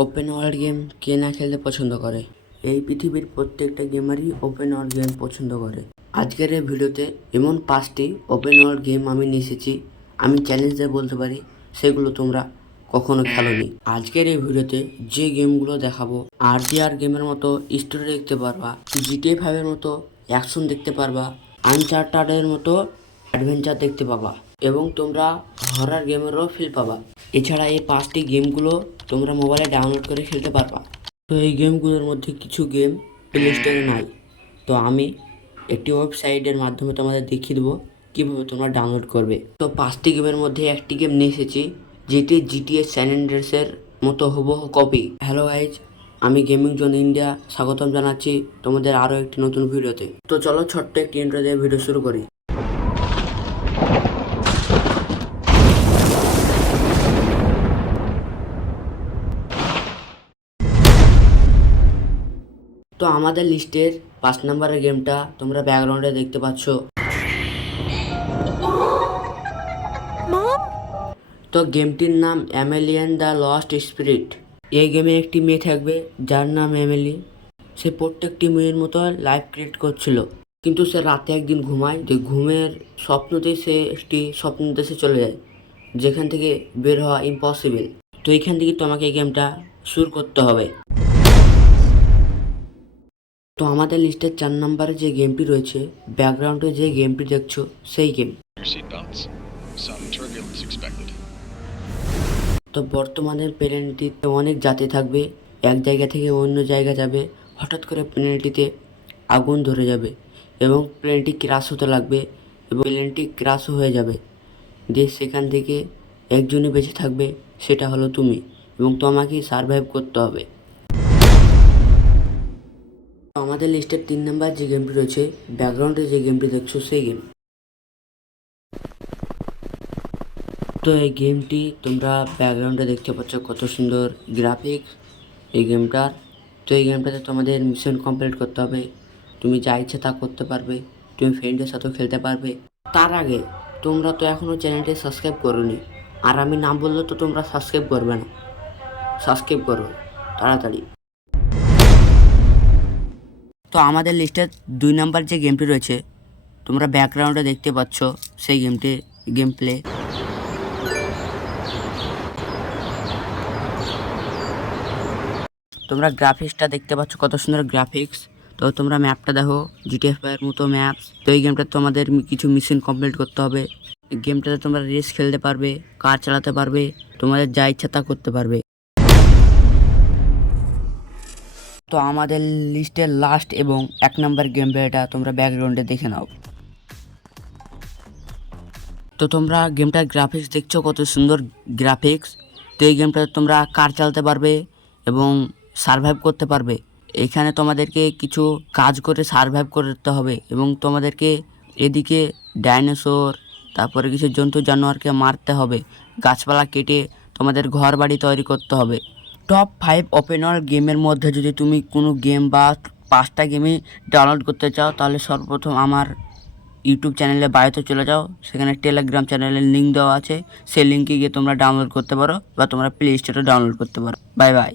Open world game কে না খেলতে পছন্দ করে? এই পৃথিবীর প্রত্যেকটা গেমারই ওপেন ওয়ার্ল্ড গেম পছন্দ করে। আজকের এই ভিডিওতে এমন 5টি ওপেন ওয়ার্ল্ড গেম আমি নিয়ে এসেছি, আমি চ্যালেঞ্জ দিয়ে বলতে পারি সেগুলো তোমরা কখনো খেলোনি। আজকের এই ভিডিওতে যে গেমগুলো দেখাবো, RDR গেমের মতো স্টোরি দেখতে পারবা, GTA 5-এর মতো অ্যাকশন দেখতে পারবা, আনচার্টার্ডের মতো অ্যাডভেঞ্চার দেখতে পাবা এবং তোমরা হরর গেমেরও ফিল পাবা। এছাড়া এই 5টি গেমগুলো তোমরা মোবাইলে ডাউনলোড করে খেলতে পারবা। তো এই গেমগুলোর মধ্যে কিছু গেম প্লে স্টোরে নাই, তো আমি একটি ওয়েবসাইটের মাধ্যমে তোমাদের দেখিয়ে দেবো কীভাবে তোমরা ডাউনলোড করবে। তো 5টি গেমের মধ্যে একটি গেম নিয়ে এসেছি যেটি GTA স্যান অ্যান্ড্রেসের মতো হুবহু কপি। হ্যালো গাইজ, আমি গেমিং জোন ইন্ডিয়া স্বাগতম জানাচ্ছি তোমাদের আরও একটি নতুন ভিডিওতে। তো চলো ছোট্ট একটি ইন্ট্রো দিয়ে ভিডিও শুরু করি। তো আমাদের লিস্টের 5 নম্বরের গেমটা তোমরা ব্যাকগ্রাউন্ডে দেখতে পাচ্ছ। তো গেমটির নাম অ্যামেলিয়ান দ্য লস্ট স্পিরিট। এই গেমে একটি মেয়ে থাকবে যার নাম এমিলি। সে প্রত্যেকটি মেয়ের মতো লাইফ ক্রিয়েট করছিল, কিন্তু সে রাতে একদিন ঘুমায়, যে ঘুমের স্বপ্নতেই সে একটি স্বপ্ন দেশে চলে যায় যেখান থেকে বের হওয়া ইম্পসিবল। তো এইখান থেকে তোমাকে এই গেমটা শুরু করতে হবে। তো আমাদের লিস্টের 4 নম্বরে যে গেমটি রয়েছে, ব্যাকগ্রাউন্ডে যে গেমটি দেখছো সেই গেম। তো বর্তমানে প্লেনটিতে অনেক যাত্রী থাকবে, এক জায়গা থেকে অন্য জায়গা যাবে, হঠাৎ করে প্লেনটিতে আগুন ধরে যাবে এবং প্লেনটি ক্র্যাশ হতে লাগবে এবং প্লেনটি ক্র্যাশ হয়ে যাবে, যে সেখান থেকে একজনই বেঁচে থাকবে, সেটা হলো তুমি, এবং তোমাকে সারভাইভ করতে হবে। আমাদের লিস্টের 3 নম্বর যে গেমটি রয়েছে, ব্যাকগ্রাউন্ডে যে গেমটি দেখছো সেই গেম। তো এই গেমটি তোমরা ব্যাকগ্রাউন্ডে দেখতে পাচ্ছ কত সুন্দর গ্রাফিক্স এই গেমটার। তো এই গেমটাতে তোমাদের মিশন কমপ্লিট করতে হবে, তুমি যা ইচ্ছে তা করতে পারবে, তুমি ফ্রেন্ডের সাথেও খেলতে পারবে। তার আগে তোমরা তো এখনও চ্যানেলটি সাবস্ক্রাইব করোনি, আর আমি নাম বললে তো তোমরা সাবস্ক্রাইব করবে না। সাবস্ক্রাইব করো তাড়াতাড়ি। তো আমাদের লিস্টের 2 নম্বর যে গেমটি রয়েছে, তোমরা ব্যাকগ্রাউন্ডে দেখতে পাচ্ছ সেই গেমটি গেম প্লে। তোমরা গ্রাফিক্সটা দেখতে পাচ্ছ কত সুন্দর গ্রাফিক্স। তো তোমরা ম্যাপটা দেখো, GTA 5 এর মতো ম্যাপ। তো এই গেমটা তোমাদের কিছু মিশন কমপ্লিট করতে হবে। গেমটাতে তোমরা রেস খেলতে পারবে, কার চালাতে পারবে, তোমাদের যা ইচ্ছা তা করতে পারবে। তো আমাদের লিস্টের লাস্ট এবং 1 নম্বর গেম প্লেটা তোমরা ব্যাকগ্রাউন্ডে দেখে নাও। তো তোমরা গেমটার গ্রাফিক্স দেখছো কত সুন্দর গ্রাফিক্স। তো এই গেমটাতে তোমরা কার চালাতে পারবে এবং সারভাইভ করতে পারবে। এখানে তোমাদেরকে কিছু কাজ করে সারভাইভ করতে হবে এবং তোমাদেরকে এদিকে ডাইনোসর, তারপরে কিছু জন্তু জানোয়ারকে মারতে হবে, গাছপালা কেটে তোমাদের ঘর বাড়ি তৈরি করতে হবে। টপ 5 ওপেন ওয়ার্ল্ড গেমের মধ্যে যদি তুমি কোনো গেম বা 5টা গেমই ডাউনলোড করতে চাও, তাহলে সর্বপ্রথম আমার ইউটিউব চ্যানেলে বায়োতে চলে যাও, সেখানে টেলিগ্রাম চ্যানেলের লিঙ্ক দেওয়া আছে, সেই লিঙ্কে গিয়ে তোমরা ডাউনলোড করতে পারো বা তোমরা প্লে স্টোরে ডাউনলোড করতে পারো। Bye bye.